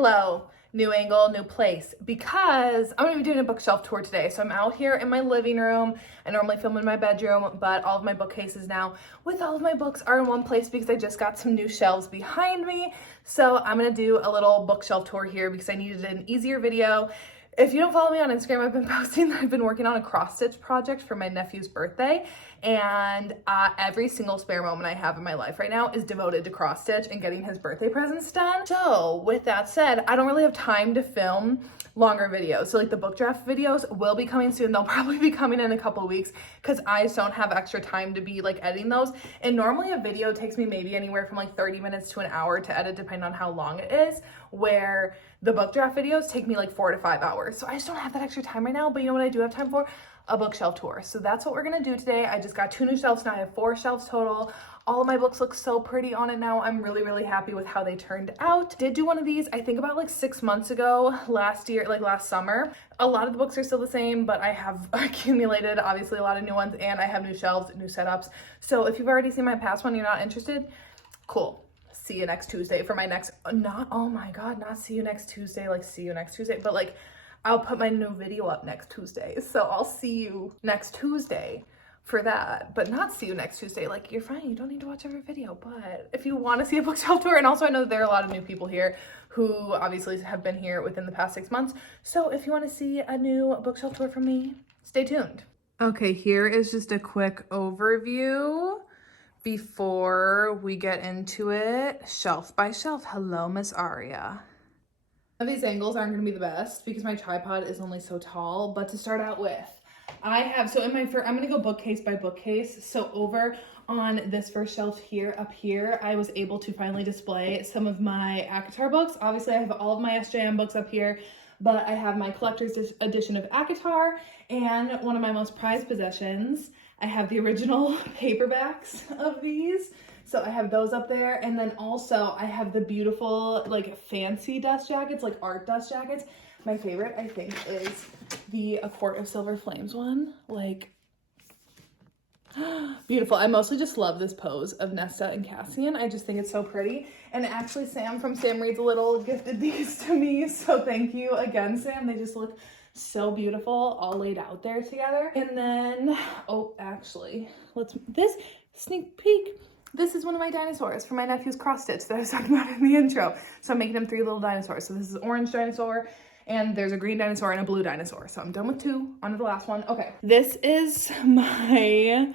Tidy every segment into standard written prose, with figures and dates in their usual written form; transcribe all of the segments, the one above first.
Hello, new angle, new place, because I'm gonna be doing a bookshelf tour today. So I'm out here in my living room. I normally film in my bedroom, but all of my bookcases now with all of my books are in one place because I just got some new shelves behind me. So I'm gonna do a little bookshelf tour here because I needed an easier video. If you don't follow me on Instagram, I've been posting that I've been working on a cross-stitch project for my nephew's birthday, and every single spare moment I have in my life right now is devoted to cross-stitch and getting his birthday presents done. So with that said, I don't really have time to film longer videos. So like the book draft videos will be coming soon. They'll probably be coming in a couple weeks because I just don't have extra time to be like editing those. And normally a video takes me maybe anywhere from like 30 minutes to an hour to edit depending on how long it is, where the book draft videos take me like 4 to 5 hours. So I just don't have that extra time right now, but you know what I do have time for? A bookshelf tour. So that's what we're gonna do today. I just got 2 new shelves, now I have 4 shelves total. All of my books look so pretty on it now. I'm really, really happy with how they turned out. Did do one of these, I think about like 6 months ago, last year, like last summer. A lot of the books are still the same, but I have accumulated obviously a lot of new ones, and I have new shelves, new setups. So if you've already seen my past one, you're not interested, cool. See you next Tuesday for my next, oh my God, not see you next Tuesday, like see you next Tuesday, but like I'll put my new video up next Tuesday. So I'll see you next Tuesday for that, but not see you next Tuesday. Like, you're fine, you don't need to watch every video, but if you want to see a bookshelf tour, and also I know that there are a lot of new people here who obviously have been here within the past 6 months. So if you want to see a new bookshelf tour from me, stay tuned. Okay, here is just a quick overview before we get into it, shelf by shelf. Hello, Miss Arya. These angles aren't going to be the best because my tripod is only so tall, but to start out with, I have, so in my first, I'm going to go bookcase by bookcase. So over on this first shelf here, up here, I was able to finally display some of my ACOTAR books. Obviously, I have all of my SJM books up here, but I have my collector's edition of ACOTAR and one of my most prized possessions. I have the original paperbacks of these. So I have those up there. And then also I have the beautiful, like fancy dust jackets, like art dust jackets. My favorite, I think, is the A Court of Silver Flames one. Like, beautiful. I mostly just love this pose of Nesta and Cassian. I just think it's so pretty. And actually Sam from Sam Reads a Little gifted these to me. So thank you again, Sam. They just look so beautiful all laid out there together. And then, oh, actually, this sneak peek. This is one of my dinosaurs for my nephew's cross stitch that I was talking about in the intro. So I'm making him 3 little dinosaurs. So this is an orange dinosaur, and there's a green dinosaur and a blue dinosaur. So I'm done with 2, on to the last one. Okay, this is my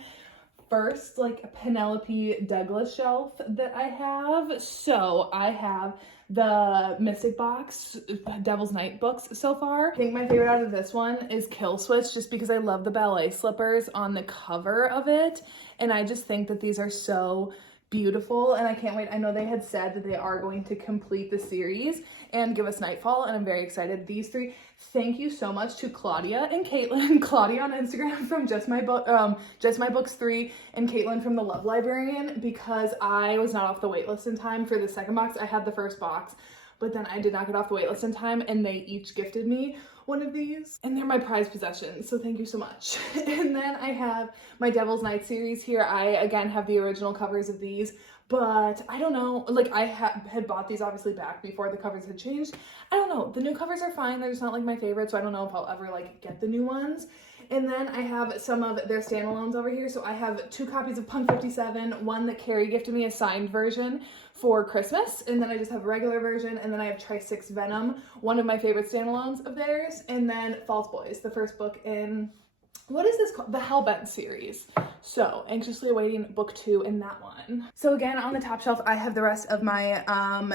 first like Penelope Douglas shelf that I have. So I have the Mystic Box Devil's Night books so far. I think my favorite out of this one is Kill Switch, just because I love the ballet slippers on the cover of it, and I just think that these are so beautiful, and I can't wait. I know they had said that they are going to complete the series and give us Nightfall, and I'm very excited. These 3, thank you so much to Claudia and Caitlin. Claudia on Instagram from Just My Books 3, and Caitlin from The Love Librarian, because I was not off the wait list in time for the second box. I had the first box, but then I did not get off the wait list in time, and they each gifted me one of these, and they're my prized possessions, so thank you so much. And then I have my Devil's Night series here. I again have the original covers of these, but I don't know, like I had bought these obviously back before the covers had changed. I don't know, the new covers are fine, they're just not like my favorite, so I don't know if I'll ever like get the new ones. And then I have some of their standalones over here. So I have 2 copies of Punk 57, one that Carrie gifted me, a signed version for Christmas, and then I just have a regular version, and then I have Tri-Six Venom, one of my favorite standalones of theirs, and then False Boys, the first book in, what is this called? The Hellbent series. So anxiously awaiting book 2 in that one. So again, on the top shelf, I have the rest of my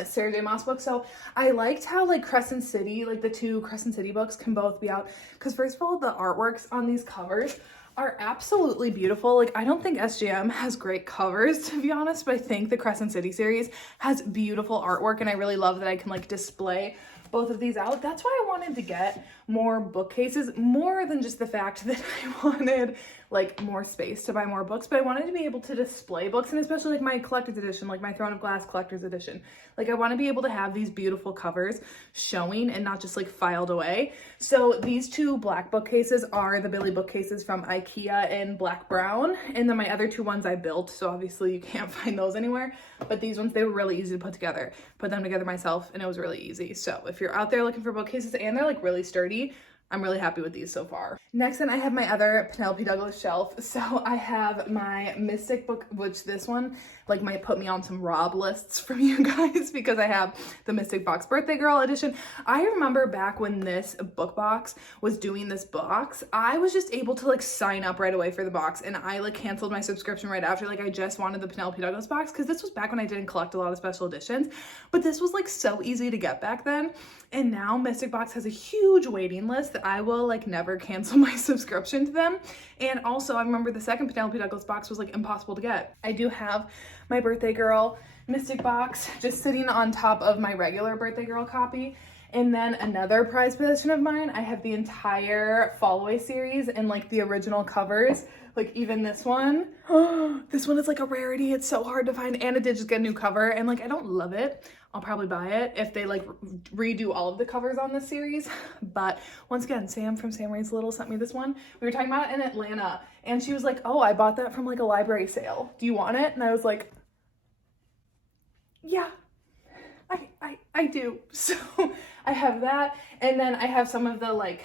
Sarah J Maas books. So I liked how like Crescent City, like the 2 Crescent City books can both be out. Because first of all, the artworks on these covers are absolutely beautiful. Like I don't think SGM has great covers, to be honest, but I think the Crescent City series has beautiful artwork, and I really love that I can like display both of these out. That's why I wanted to get more bookcases, more than just the fact that I wanted like more space to buy more books, but I wanted to be able to display books, and especially like my collector's edition, like my Throne of Glass collector's edition. Like I want to be able to have these beautiful covers showing and not just like filed away. So these two black bookcases are the Billy bookcases from IKEA in black brown, and then my other two ones I built, so obviously you can't find those anywhere, but these ones, they were really easy to put together. Put them together myself and it was really easy. So if you're out there looking for bookcases and they're like really sturdy, I'm really happy with these so far. Next, then I have my other Penelope Douglas shelf. So I have my Mystic book, which this one like might put me on some Rob lists from you guys because I have the Mystic Box Birthday Girl edition. I remember back when this book box was doing this box, I was just able to like sign up right away for the box, and I like canceled my subscription right after. Like I just wanted the Penelope Douglas box because this was back when I didn't collect a lot of special editions, but this was like so easy to get back then. And now Mystic Box has a huge waiting list that I will like never cancel my subscription to them. And also I remember the second Penelope Douglas box was like impossible to get. I do have my Birthday Girl Mystic Box just sitting on top of my regular Birthday Girl copy. And then another prized possession of mine, I have the entire Fall Away series and like the original covers, like even this one. This one is like a rarity. It's so hard to find, and it did just get a new cover, and like I don't love it. I'll probably buy it if they like redo all of the covers on this series. But once again, Sam from Sam Raised Little sent me this one. We were talking about it in Atlanta, and she was like, oh, I bought that from like a library sale. Do you want it? And I was like, yeah, I do. So I have that, and then I have some of the like,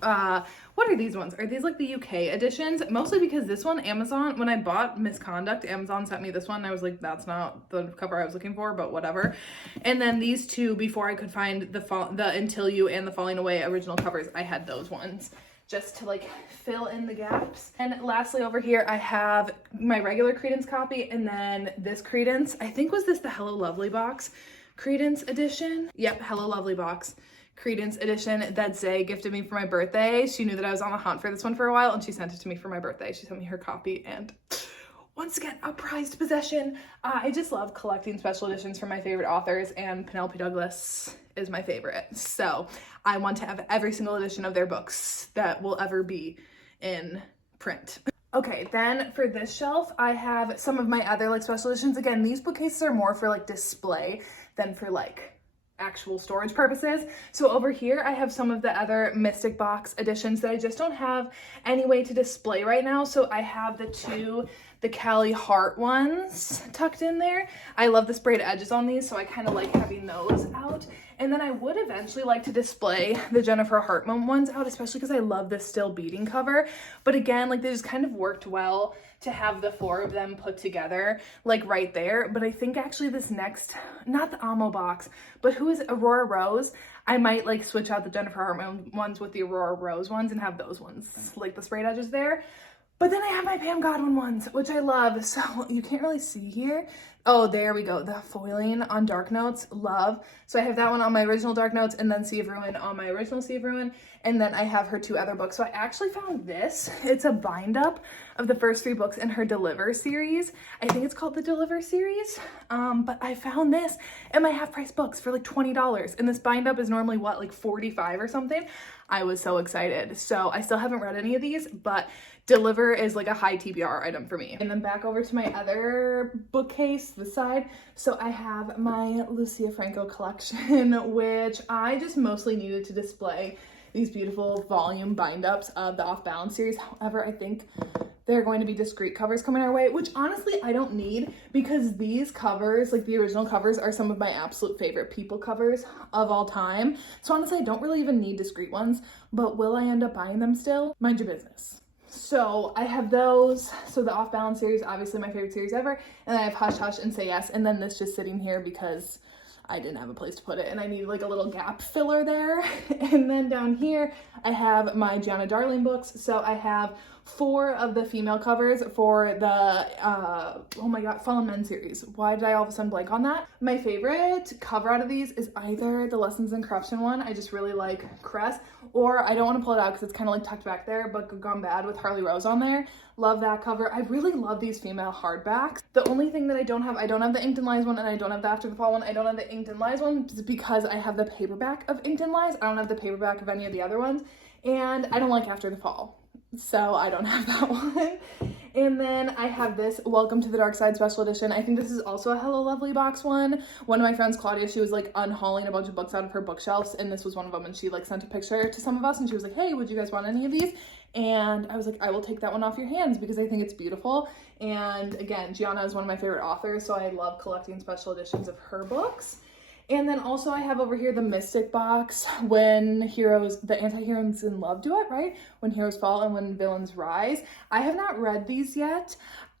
what are these ones? Are these like the UK editions? Mostly because this one, Amazon, when I bought Misconduct, Amazon sent me this one, and I was like, that's not the cover I was looking for, but whatever. And then these two, before I could find the Until You and the Falling Away original covers, I had those ones just to like fill in the gaps. And lastly, over here, I have my regular Credence copy, and then this Credence, I think was this the Hello Lovely box Credence edition? Yep, Hello Lovely box Credence edition that Zay gifted me for my birthday. She knew that I was on the hunt for this one for a while, and she sent it to me for my birthday. She sent me her copy, and once again, a prized possession. I just love collecting special editions from my favorite authors, and Penelope Douglas is my favorite. So I want to have every single edition of their books that will ever be in print. Okay, then for this shelf, I have some of my other like special editions. Again, these bookcases are more for like display than for like actual storage purposes. So over here, I have some of the other Mystic Box editions that I just don't have any way to display right now. So I have the Callie Hart ones tucked in there. I love the sprayed edges on these, so I kind of like having those out. And then I would eventually like to display the Jennifer Hartman ones out, especially because I love this Still Beating cover. But again, like they just kind of worked well to have the four of them put together, like right there. But I think actually this next, not the Amo box, but who is Aurora Rose? I might like switch out the Jennifer Hartman ones with the Aurora Rose ones and have those ones, like the sprayed edges there. But then I have my Pam Godwin ones, which I love. So you can't really see here. Oh, there we go. The foiling on Dark Notes, love. So I have that one on my original Dark Notes, and then Sea of Ruin on my original Sea of Ruin. And then I have her two other books. So I actually found this. It's a bind up of the first three books in her Deliver series. I think it's called the Deliver series. But I found this in my half price books for like $20. And this bind up is normally what, like $45 or something? I was so excited. So I still haven't read any of these, but Deliver is like a high TBR item for me. And then back over to my other bookcase, the side. So I have my Lucia Franco collection, which I just mostly needed to display these beautiful volume bind-ups of the Off Balance series. However, I think there are going to be discrete covers coming our way, which honestly I don't need, because these covers, like the original covers, are some of my absolute favorite People covers of all time. So honestly, I don't really even need discrete ones, but will I end up buying them still? Mind your business. So I have those. So the Off Balance series, obviously my favorite series ever. And then I have Hush Hush and Say Yes. And then this just sitting here because I didn't have a place to put it and I need like a little gap filler there. And then down here, I have my Gianna Darling books. So I have 4 of the female covers for the, oh my God, Fallen Men series. Why did I all of a sudden blank on that? My favorite cover out of these is either the Lessons in Corruption one. I just really like Cress, or I don't want to pull it out because it's kind of like tucked back there, but Gone Bad with Harley Rose on there. Love that cover. I really love these female hardbacks. The only thing that I don't have the Inked and Lies one, and I don't have the After the Fall one. I don't have the Inked and Lies one because I have the paperback of Inked and Lies. I don't have the paperback of any of the other ones, and I don't like After the Fall. so I don't have that one. And then I have this Welcome to the Dark Side special edition. I think this is also a Hello Lovely box one. One of my friends, Claudia, she was like unhauling a bunch of books out of her bookshelves, and this was one of them, and she like sent a picture to some of us and she was like, hey, would you guys want any of these? And I was like, I will take that one off your hands because I think it's beautiful. And again, Gianna is one of my favorite authors, so I love collecting special editions of her books. And then also I have over here the Mystic box, when heroes, the anti-heroes in love do it, right? When heroes fall and when villains rise. I have not read these yet.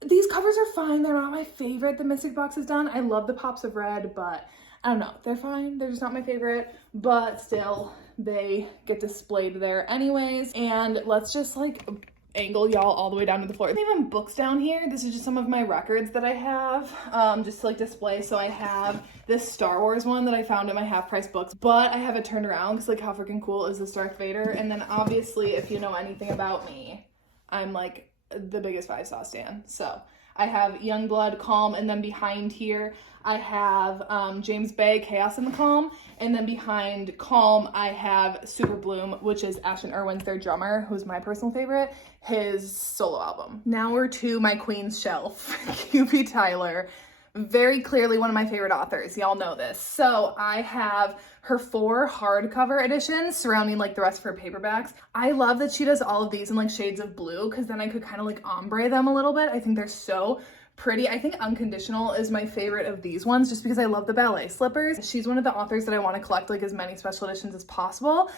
These covers are fine. They're not my favorite the Mystic box has done. I love the pops of red, but I don't know. They're fine. They're just not my favorite, but still they get displayed there anyways. And let's just like angle y'all all the way down to the floor. There's even books down here. This is just some of my records that I have just to like display. So I have this Star Wars one that I found at my half price books, but I have it turned around because like how freaking cool is this Darth Vader? And then obviously if you know anything about me, I'm like the biggest 5 stan. So I have Youngblood, Calm, and then behind here I have James Bay, Chaos in the Calm, and then behind Calm I have Super Bloom, which is Ashton Irwin's third drummer, who's my personal favorite, his solo album. Now we're to my queen's shelf, QB Tyler. Very clearly one of my favorite authors. Y'all know this. So I have her 4 hardcover editions surrounding like the rest of her paperbacks. I love that she does all of these in like shades of blue because then I could kind of like ombre them a little bit. I think they're so pretty. I think Unconditional is my favorite of these ones just because I love the ballet slippers. She's one of the authors that I want to collect like as many special editions as possible.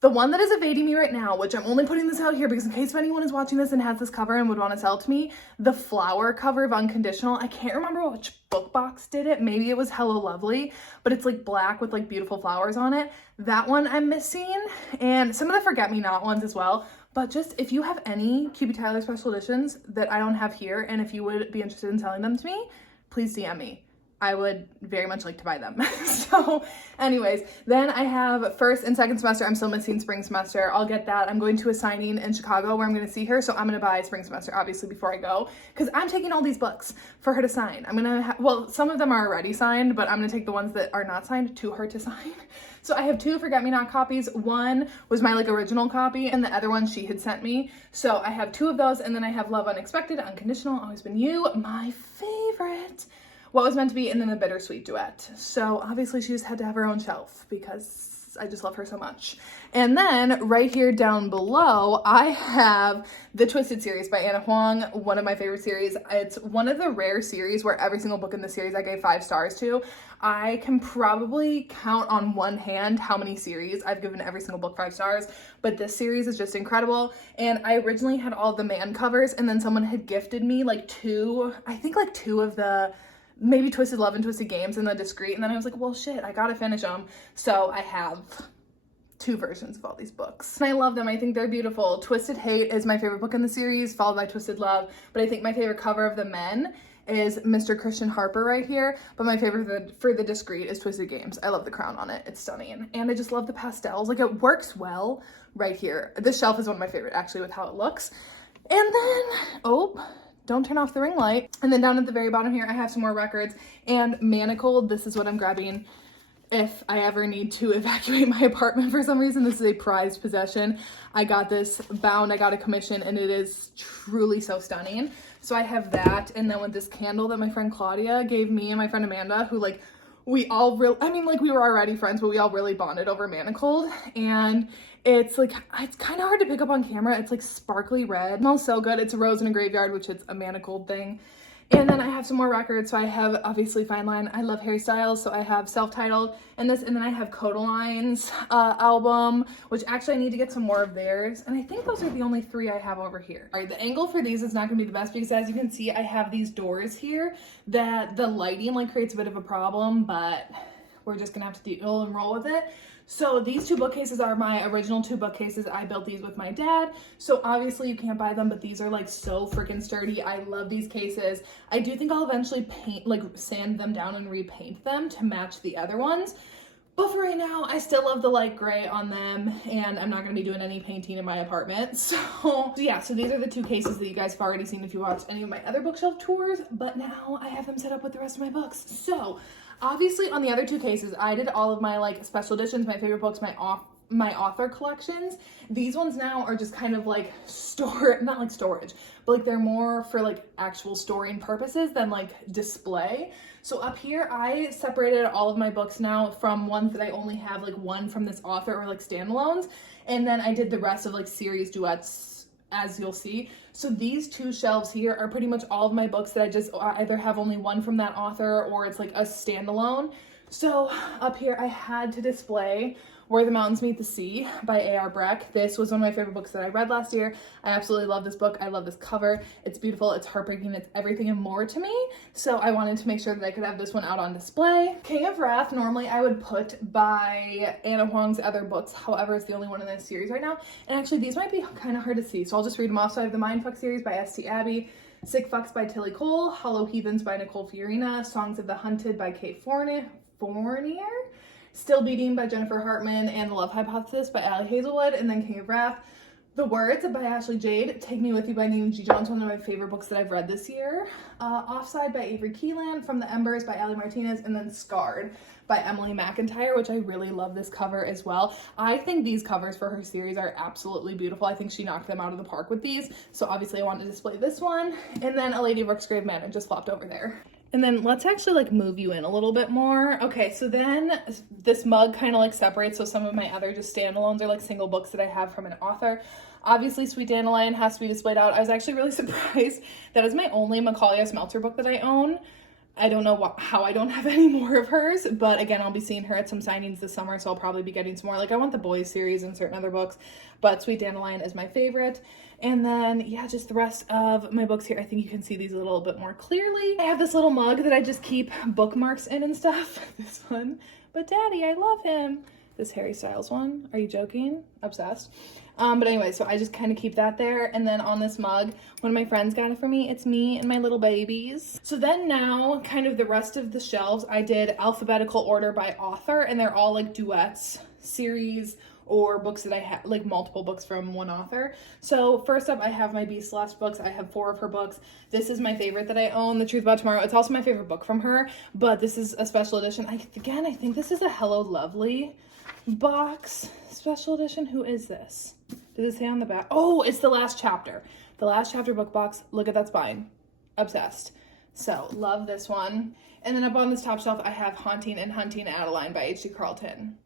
The one that is evading me right now, which I'm only putting this out here because in case anyone is watching this and has this cover and would want to sell it to me, the flower cover of Unconditional, I can't remember which book box did it. Maybe it was Hello Lovely, but it's like black with like beautiful flowers on it. That one I'm missing, and some of the Forget Me Not ones as well. But just if you have any QB Tyler special editions that I don't have here, and if you would be interested in selling them to me, please DM me. I would very much like to buy them. So anyways, then I have first and second semester. I'm still missing spring semester. I'll get that. I'm going to a signing in Chicago where I'm going to see her. So I'm going to buy spring semester, obviously, before I go, because I'm taking all these books for her to sign. I'm going to, well, some of them are already signed, but I'm going to take the ones that are not signed to her to sign. So I have 2 Forget Me Not copies. One was my like original copy and the other one she had sent me. So I have 2 of those. And then I have Love Unexpected, Unconditional, Always Been You, my favorite, What Was Meant to Be, and then a Bittersweet Duet. So obviously she just had to have her own shelf because I just love her so much. And then right here down below, I have the Twisted series by Anna Huang, one of my favorite series. It's one of the rare series where every single book in the series I gave 5 stars to. I can probably count on one hand how many series I've given every single book 5 stars, but this series is just incredible. And I originally had all the man covers, and then someone had gifted me like 2, I think like 2 of the maybe Twisted Love and Twisted Games and the Discreet, and then I was like, well shit, I gotta finish them. So I have 2 versions of all these books. And I love them. I think they're beautiful. Twisted Hate is my favorite book in the series, followed by Twisted Love, but I think my favorite cover of the men is Mr. Christian Harper right here, but my favorite for the Discreet is Twisted Games. I love the crown on it. It's stunning. And I just love the pastels. Like, it works well right here. This shelf is one of my favorite, actually, with how it looks. And then, oh, don't turn off the ring light. And then down at the very bottom here, I have some more records and Manacled. This is what I'm grabbing if I ever need to evacuate my apartment for some reason. This is a prized possession. I got this bound, I got a commission, and it is truly so stunning. So I have that, and then with this candle that my friend Claudia gave me and my friend Amanda, who like, we all really, I mean, like, we were already friends, but we all really bonded over Manacled. And it's like, it's kind of hard to pick up on camera. It's like sparkly red. It smells so good. It's a rose in a graveyard, which is a Manacled thing. And then I have some more records. So I have obviously Fine Line. I love Harry Styles. So I have Self-Titled and this, and then I have Codaline's album, which actually I need to get some more of theirs. And I think those are the only 3 I have over here. All right, the angle for these is not gonna be the best because as you can see, I have these doors here that the lighting like creates a bit of a problem, but we're just gonna have to deal and roll with it. So these 2 bookcases are my original 2 bookcases. I built these with my dad. So obviously you can't buy them, but these are like so freaking sturdy. I love these cases. I do think I'll eventually paint, like sand them down and repaint them to match the other ones. But for right now, I still love the light gray on them, and I'm not gonna be doing any painting in my apartment. So yeah, so these are the 2 cases that you guys have already seen if you watched any of my other bookshelf tours, but now I have them set up with the rest of my books. So obviously on the other 2 cases, I did all of my like special editions, my favorite books, my author collections. These ones now are just kind of like not like storage, but like they're more for like actual storing purposes than like display. So up here, I separated all of my books now from ones that I only have like one from this author or like standalones. And then I did the rest of like series duets, as you'll see. So these two shelves here are pretty much all of my books that I just either have only one from that author or it's like a standalone. So up here I had to display Where the Mountains Meet the Sea by A.R. Breck. This was one of my favorite books that I read last year. I absolutely love this book. I love this cover. It's beautiful, it's heartbreaking, it's everything and more to me. So I wanted to make sure that I could have this one out on display. King of Wrath, normally I would put by Anna Huang's other books. However, it's the only one in this series right now. And actually these might be kind of hard to see. So I'll just read them off. So I have the Mindfuck series by S.T. Abbey, Sick Fucks by Tilly Cole, Hollow Heathens by Nicole Fiorina, Songs of the Hunted by Kate Fournier, Still Beating by Jennifer Hartman, and The Love Hypothesis by Allie Hazelwood, and then King of Wrath. The Words by Ashley Jade, Take Me With You by Nina G. Jones, one of my favorite books that I've read this year. Offside by Avery Keelan, From the Embers by Allie Martinez, and then Scarred by Emily McIntyre, which I really love this cover as well. I think these covers for her series are absolutely beautiful. I think she knocked them out of the park with these. So obviously I wanted to display this one. And then A Lady of Rooksgrave Manor just flopped over there. And then let's actually like move you in a little bit more. Okay, so then this mug kind of like separates. So some of my other just standalones are like single books that I have from an author. Obviously, Sweet Dandelion has to be displayed out. I was actually really surprised. That is my only Macaulay S. Meltzer book that I own. I don't know how I don't have any more of hers, but again, I'll be seeing her at some signings this summer, so I'll probably be getting some more. Like, I want the Boys series and certain other books, but Sweet Dandelion is my favorite. And then, yeah, just the rest of my books here. I think you can see these a little bit more clearly. I have this little mug that I just keep bookmarks in and stuff. This one. But Daddy, I love him. This Harry Styles one. Are you joking? Obsessed. But anyway, so I just kind of keep that there. And then on this mug, one of my friends got it for me. It's me and my little babies. So then now, kind of the rest of the shelves, I did alphabetical order by author, and they're all like duets, series, or books that I have, like multiple books from one author. So first up, I have my B. Celeste books. I have 4 of her books. This is my favorite that I own, The Truth About Tomorrow. It's also my favorite book from her, but this is a special edition. I think this is a Hello Lovely box special edition. Who is this? Does it say on the back? Oh, it's The Last Chapter. The Last Chapter book box. Look at that spine. Obsessed. So, love this one. And then up on this top shelf, I have Haunting and Hunting Adeline by H.D. Carlton.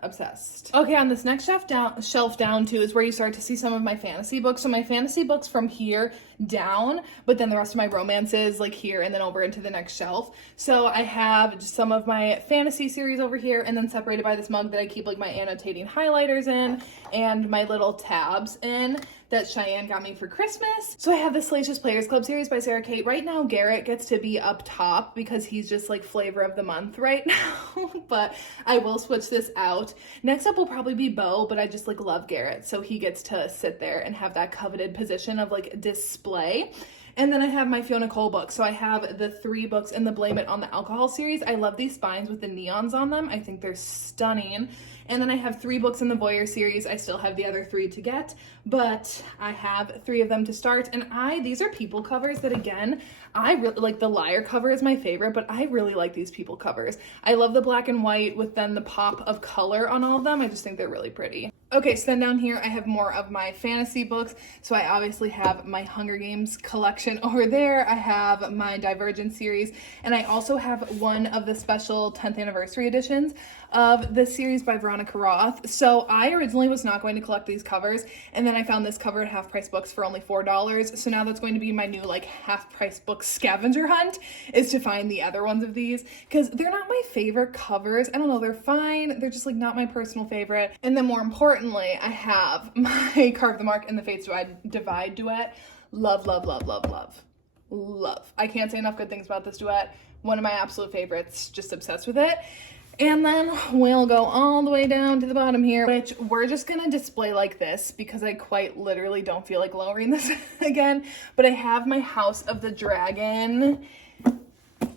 Obsessed. Okay, on this next shelf down too is where you start to see some of my fantasy books. So my fantasy books from here down, but then the rest of my romances like here and then over into the next shelf. So I have just some of my fantasy series over here, and then separated by this mug that I keep like my annotating highlighters in and my little tabs in that Cheyenne got me for Christmas. So I have the Salacious Players Club series by Sarah Kate. Right now, Garrett gets to be up top because he's just like flavor of the month right now, but I will switch this out. Next up will probably be Bo, but I just like love Garrett, so he gets to sit there and have that coveted position of like display. And then I have my Fiona Cole book. So I have the 3 books in the Blame It on the Alcohol series. I love these spines with the neons on them. I think they're stunning. And then I have 3 books in the Voyeur series. I still have the other 3 to get, but I have 3 of them to start. And these are people covers that, again, I really like. The Liar cover is my favorite, but I really like these people covers. I love the black and white with then the pop of color on all of them. I just think they're really pretty. Okay, so then down here I have more of my fantasy books. So I obviously have my Hunger Games collection over there. I have my Divergent series, and I also have one of the special 10th anniversary editions of this series by Veronica Roth. So I originally was not going to collect these covers, and then I found this cover at Half Price Books for only $4. So now that's going to be my new like Half Price Books scavenger hunt, is to find the other ones of these, because they're not my favorite covers. I don't know, they're fine. They're just like not my personal favorite. And then more importantly, I have my Carve the Mark and the Fates Divide duet. Love, love, love, love, love, love. I can't say enough good things about this duet. One of my absolute favorites, just obsessed with it. And then we'll go all the way down to the bottom here, which we're just gonna display like this because I quite literally don't feel like lowering this again. But I have my House of the Dragon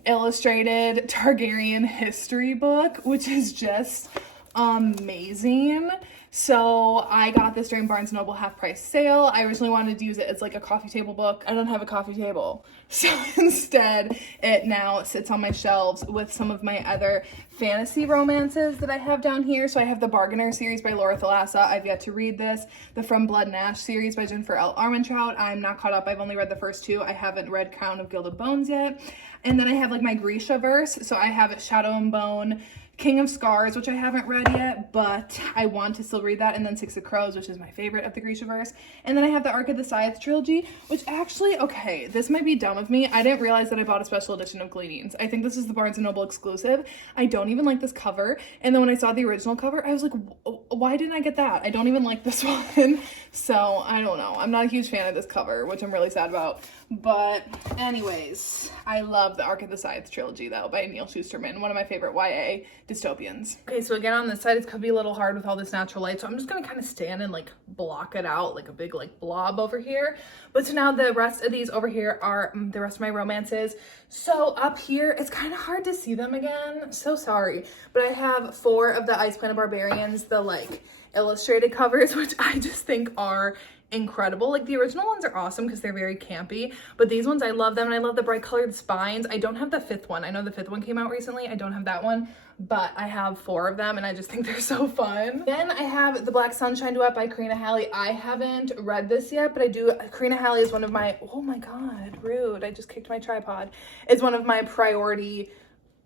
illustrated Targaryen history book, which is just amazing. So I got this during Barnes & Noble half price sale. I originally wanted to use it as like a coffee table book. I don't have a coffee table. So instead, it now sits on my shelves with some of my other fantasy romances that I have down here. So I have the Bargainer series by Laura Thalassa. I've yet to read this. The From Blood and Ash series by Jennifer L. Armentrout. I'm not caught up. I've only read the first two. I haven't read Crown of Gilded Bones yet. And then I have like my Grisha verse. So I have Shadow and Bone, King of Scars, which I haven't read yet, but I want to still read that, and then Six of Crows, which is my favorite of the Grishaverse. And then I have the Arc of the Scythe trilogy, which actually, okay, this might be dumb of me. I didn't realize that I bought a special edition of Gleanings. I think this is the Barnes & Noble exclusive. I don't even like this cover. And then when I saw the original cover, I was like, why didn't I get that? I don't even like this one. So I don't know. I'm not a huge fan of this cover, which I'm really sad about. But anyways, I love the Arc of the Scythe trilogy though by Neil Shusterman, one of my favorite YA dystopians. Okay, so again on this side, it's gonna be a little hard with all this natural light, so I'm just gonna kind of stand and like block it out like a big like blob over here. But so now the rest of these over here are the rest of my romances. So up here, it's kind of hard to see them again. So sorry, but I have 4 of the Ice Planet Barbarians, the like illustrated covers, which I just think are incredible. Like the original ones are awesome because they're very campy, but these ones, I love them, and I love the bright colored spines. I don't have the 5th one. I know the 5th one came out recently. I don't have that one, but I have 4 of them and I just think they're so fun. Then I have the Black Sunshine Duet by Karina Halley. I haven't read this yet, but I do. Karina Halley is one of my, oh my god, rude, I just kicked my tripod. It's one of my priority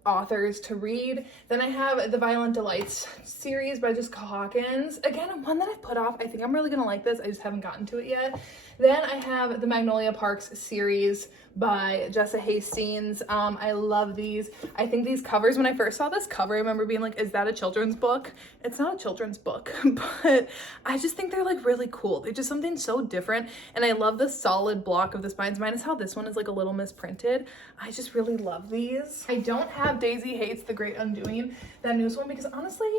authors to read. Then I have the Violent Delights series by Jessica Hawkins. Again, one that I've put off. I think I'm really gonna like this. I just haven't gotten to it yet. Then I have the Magnolia Parks series by Jessa Hastings. I love these. I think these covers, when I first saw this cover, I remember being like, is that a children's book? It's not a children's book, but I just think they're like really cool. They're just something so different. And I love the solid block of the spines, minus how this one is like a little misprinted. I just really love these. I don't have Daisy Hates The Great Undoing, that newest one, because honestly,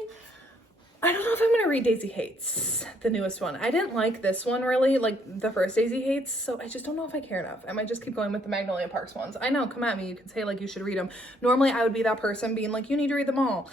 I don't know if I'm gonna read Daisy Hates, the newest one. I didn't like this one really, like the first Daisy Hates, so I just don't know if I care enough. I might just keep going with the Magnolia Parks ones. I know, come at me, you can say like you should read them. Normally I would be that person being like, you need to read them all.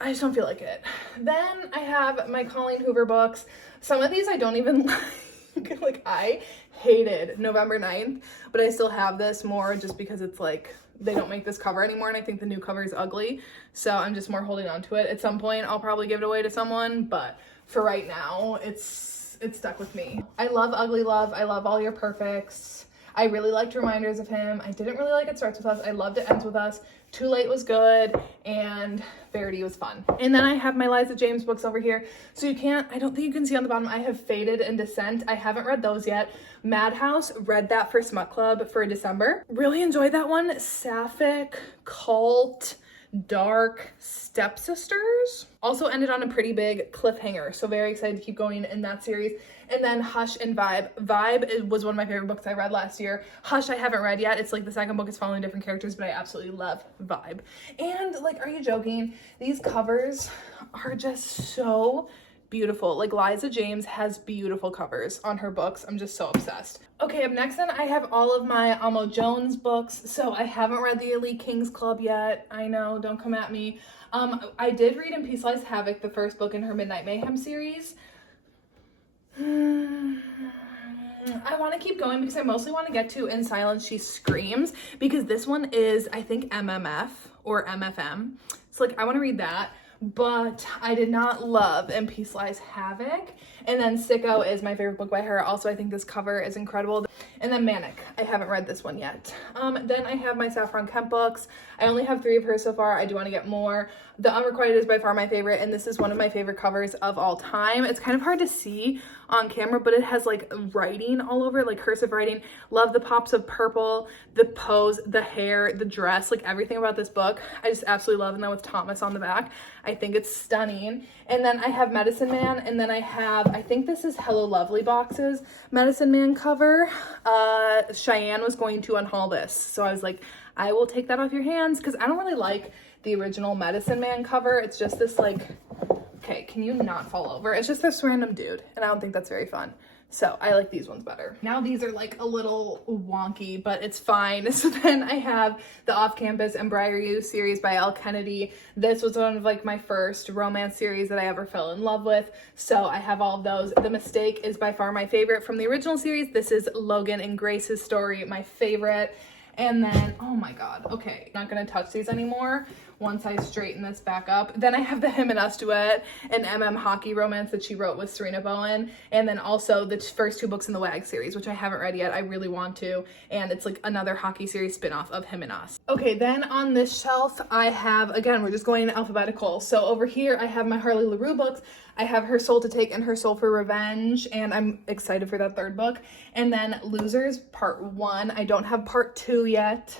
I just don't feel like it. Then I have my Colleen Hoover books. Some of these I don't even like. Like I hated November 9th, but I still have this more just because it's like, they don't make this cover anymore, and I think the new cover is ugly, so I'm just more holding on to it. At some point I'll probably give it away to someone, but for right now it's stuck with me. I love Ugly Love. I love All Your Perfects. I really liked Reminders of Him. I didn't really like It Starts With Us. I loved It Ends With Us. Too Late was good, and Verity was fun. And then I have my Liza James books over here. So you can't, I don't think you can see on the bottom, I have Faded and Descent. I haven't read those yet. Madhouse, read that for Smut Club for December. Really enjoyed that one. Sapphic, Cult, Dark, Stepsisters. Also ended on a pretty big cliffhanger, so very excited to keep going in that series. And then Hush and Vibe. Vibe was one of my favorite books I read last year. Hush I haven't read yet. It's like the second book is following different characters, but I absolutely love Vibe. And like, are you joking? These covers are just so beautiful. Like Liza James has beautiful covers on her books. I'm just so obsessed. Okay, up next then I have all of my Amo Jones books. So I haven't read the Elite Kings Club yet. I know, don't come at me. I did read In Peace Lies Havoc, the first book in her Midnight Mayhem series. I want to keep going because I mostly want to get to In Silence She Screams, because this one is, I think, MMF or MFM. So like, I want to read that. But I did not love In Peace Lies Havoc. And then Sicko is my favorite book by her. Also, I think this cover is incredible. And then Manic. I haven't read this one yet. Then I have my Saffron Kemp books. I only have 3 of hers so far. I do want to get more. The Unrequited is by far my favorite, and this is one of my favorite covers of all time. It's kind of hard to see on camera, but it has like writing all over, like cursive writing. Love the pops of purple, the pose, the hair, the dress, like everything about this book. I just absolutely love, and then with Thomas on the back, I think it's stunning. And then I have Medicine Man, and then I have, I think this is Hello Lovely Box's Medicine Man cover. Cheyenne was going to unhaul this, so I was like, I will take that off your hands, because I don't really like the original Medicine Man cover. It's just this like Okay, can you not fall over? It's just this random dude, and I don't think that's very fun. So I like these ones better. Now these are like a little wonky, but it's fine. So then I have the Off-Campus and Briar You series by L. Kennedy. This was one of like my first romance series that I ever fell in love with. So I have all of those. The Mistake is by far my favorite from the original series. This is Logan and Grace's story, my favorite. And then, oh my God, okay, not gonna touch these anymore once I straighten this back up. Then I have the Him and Us duet and MM hockey romance that she wrote with Serena Bowen. And then also the first 2 books in the WAG series, which I haven't read yet. I really want to. And it's like another hockey series spinoff of Him and Us. Okay, then on this shelf, I have, again, we're just going in alphabetical. So over here, I have my Harley LaRue books. I have Her Soul to Take and Her Soul for Revenge, and I'm excited for that 3rd book. And then Losers Part 1. I don't have Part 2 yet.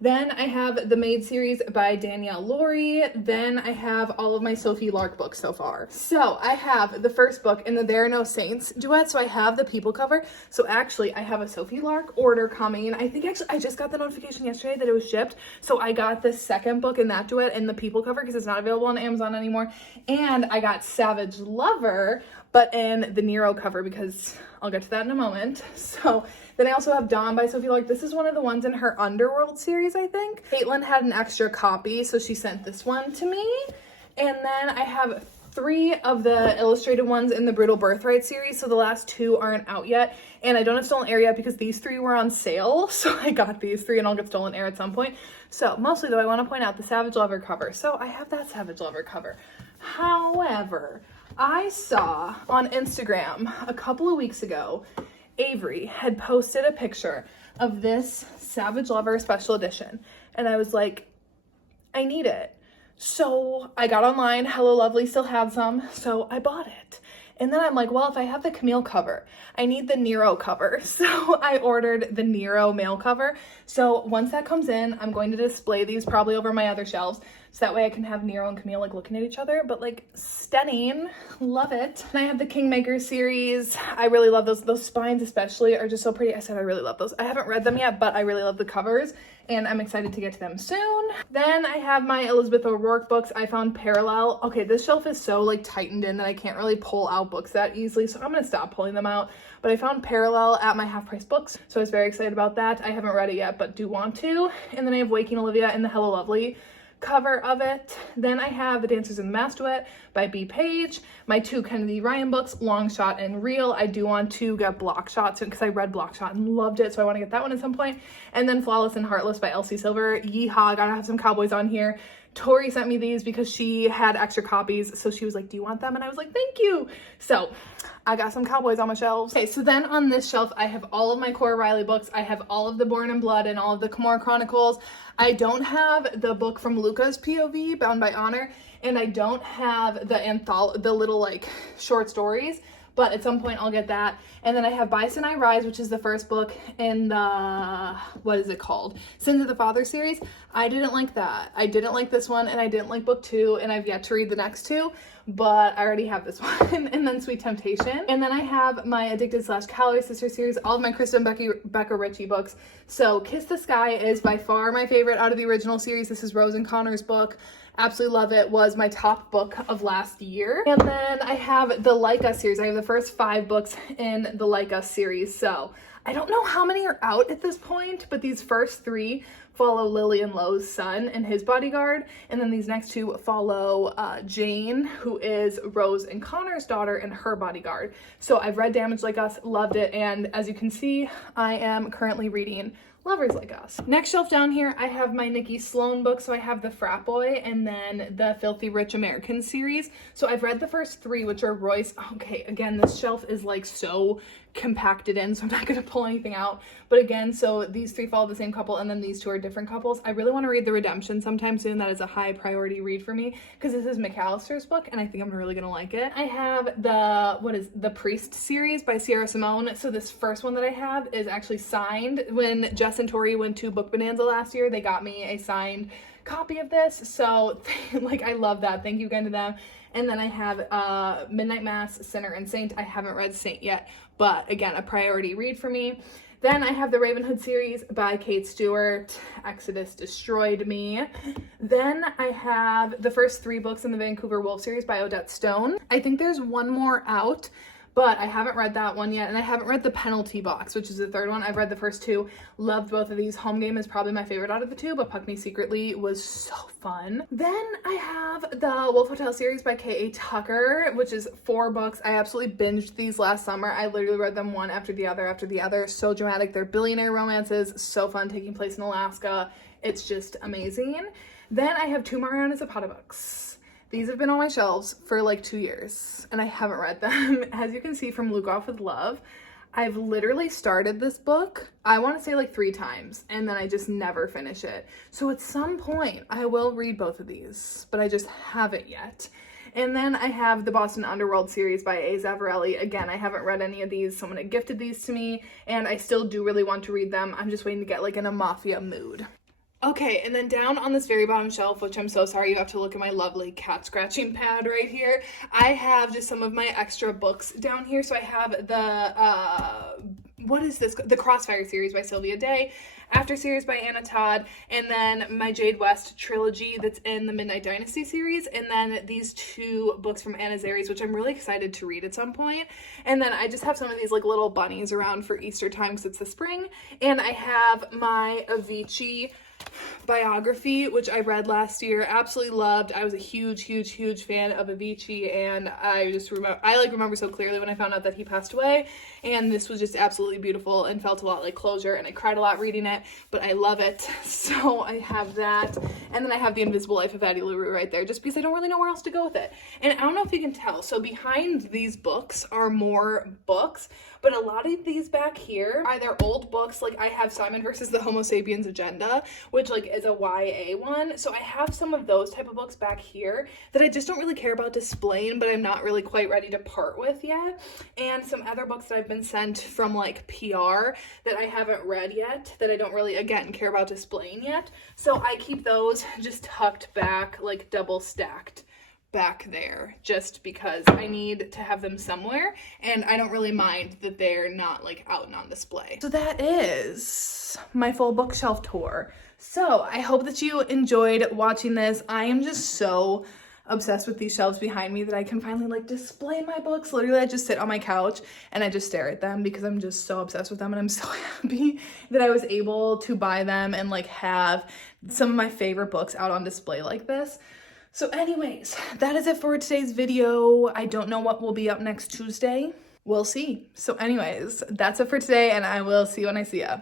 Then I have the Maid series by Danielle Laurie. Then I have all of my Sophie Lark books so far. So I have the first book in the There Are No Saints duet. So I have the people cover. So actually I have a Sophie Lark order coming. I think actually I just got the notification yesterday that it was shipped. So I got the second book in that duet in the people cover because it's not available on Amazon anymore. And I got Savage Lover, but in the Nero cover because I'll get to that in a moment. So then I also have Dawn by Sophie Lark. This is one of the ones in her Underworld series, I think. Caitlin had an extra copy, so she sent this one to me. And then I have 3 of the illustrated ones in the Brutal Birthright series, so the last 2 aren't out yet. And I don't have Stolen Air yet because these 3 were on sale, so I got these 3 and I'll get Stolen Air at some point. So mostly though, I want to point out the Savage Lover cover. So I have that Savage Lover cover. However, I saw on Instagram a couple of weeks ago, Avery had posted a picture of this Savage Lover special edition. And I was like, I need it. So I got online, Hello Lovely still had some, so I bought it. And then I'm like, well, if I have the Camille cover, I need the Nero cover. So I ordered the Nero male cover. So once that comes in, I'm going to display these probably over my other shelves. So that way I can have Nero and Camille like looking at each other, but like stunning, love it. And I have the Kingmaker series. I really love those. Those spines especially are just so pretty. I said I really love those. I haven't read them yet, but I really love the covers and I'm excited to get to them soon. Then I have my Elizabeth O'Rourke books. I found Parallel. Okay, this shelf is so like tightened in that I can't really pull out books that easily, so I'm gonna stop pulling them out. But I found Parallel at my Half Price Books, so I was very excited about that. I haven't read it yet, but do want to. And then I have Waking Olivia and the Hello Lovely cover of it. Then I have The Dancers in the Mass Duet by B. Page, my 2 Kennedy Ryan books, Long Shot and Real. I do want to get Block Shot because I read Block Shot and loved it, so I want to get that one at some point. And then Flawless and Heartless by Elsie Silver. Yeehaw, gotta have some cowboys on here. Tori sent me these because she had extra copies, so she was like, do you want them? And I was like, thank you. So I got some cowboys on my shelves. Okay, so then on this shelf, I have all of my Cora Riley books. I have all of the Born in Blood and all of the Kimura Chronicles. I don't have the book from Luca's POV, Bound by Honor, and I don't have the little like short stories, but at some point I'll get that. And then I have Bison I Rise, which is the first book in the, what is it called? Sins of the Father series. I didn't like that. I didn't like this one, and I didn't like book 2, and I've yet to read the next 2, but I already have this one. And then Sweet Temptation. And then I have my Addicted / Calorie Sister series, all of my Kristen Becca Ritchie books. So Kiss the Sky is by far my favorite out of the original series. This is Rose and Connor's book. Absolutely love it. Was my top book of last year. And then I have the Like Us series. I have the first 5 books in the Like Us series. So I don't know how many are out at this point, but these first 3 follow Lillian Lowe's son and his bodyguard. And then these next 2 follow Jane, who is Rose and Connor's daughter, and her bodyguard. So I've read Damaged Like Us, loved it. And as you can see, I am currently reading Lovers Like Us. Next shelf down here, I have my Nikki Sloan book. So I have the Frat Boy and then the Filthy Rich American series. So I've read the first 3, which are Royce. Okay, again, this shelf is like so compacted in, so I'm not going to pull anything out. But again, so these 3 follow the same couple, and then these 2 are different couples. I really want to read The Redemption sometime soon. That is a high priority read for me because this is McAllister's book, and I think I'm really going to like it. I have the Priest series by Sierra Simone. So this first one that I have is actually signed. When Jess and Tori went to Book Bonanza last year, they got me a signed copy of this. So like, I love that. Thank you again to them. And then I have Midnight Mass, Sinner, and Saint. I haven't read Saint yet, but again, a priority read for me. Then I have the Ravenhood series by Kate Stewart. Exodus destroyed me. Then I have the first 3 books in the Vancouver Wolf series by Odette Stone. I think there's one more out, but I haven't read that one yet, and I haven't read The Penalty Box, which is the 3rd one. I've read the first 2, loved both of these. Home Game is probably my favorite out of the 2, but Puck Me Secretly was so fun. Then I have the Wolf Hotel series by K.A. Tucker, which is 4 books. I absolutely binged these last summer. I literally read them one after the other. So dramatic. They're billionaire romances, so fun, taking place in Alaska. It's just amazing. Then I have 2 Mariana Zapata books. These have been on my shelves for like 2 years and I haven't read them. As you can see from Luke Off with Love, I've literally started this book, I want to say like 3 times, and then I just never finish it. So at some point I will read both of these, but I just haven't yet. And then I have the Boston Underworld series by A. Zavarelli. Again, I haven't read any of these. Someone had gifted these to me and I still do really want to read them. I'm just waiting to get like in a mafia mood. Okay, and then down on this very bottom shelf, which I'm so sorry you have to look at my lovely cat scratching pad right here, I have just some of my extra books down here. So I have the, what is this? The Crossfire series by Sylvia Day, After series by Anna Todd, and then my Jade West trilogy that's in the Midnight Dynasty series, and then these 2 books from Anna Zaries, which I'm really excited to read at some point. And then I just have some of these like little bunnies around for Easter time because it's the spring, and I have my Avicii biography, which I read last year, absolutely loved. I was a huge fan of Avicii, and I just remember so clearly when I found out that he passed away, and this was just absolutely beautiful and felt a lot like closure, and I cried a lot reading it, but I love it. So I have that, and then I have The Invisible Life of Addie LaRue right there, just because I don't really know where else to go with it. And I don't know if you can tell, so behind these books are more books, but a lot of these back here are either old books, like I have Simon versus the Homo Sapiens Agenda, which like is a YA one. So I have some of those type of books back here that I just don't really care about displaying, but I'm not really quite ready to part with yet. And some other books that I've been sent from like PR that I haven't read yet, that I don't really, again, care about displaying yet. So I keep those just tucked back, like double stacked back there, just because I need to have them somewhere, and I don't really mind that they're not like out and on display. So that is my full bookshelf tour. So I hope that you enjoyed watching this. I am just so obsessed with these shelves behind me that I can finally like display my books. Literally, I just sit on my couch and I just stare at them because I'm just so obsessed with them, and I'm so happy that I was able to buy them and like have some of my favorite books out on display like this. So anyways, that is it for today's video. I don't know what will be up next Tuesday. We'll see. So anyways, that's it for today, and I will see you when I see ya.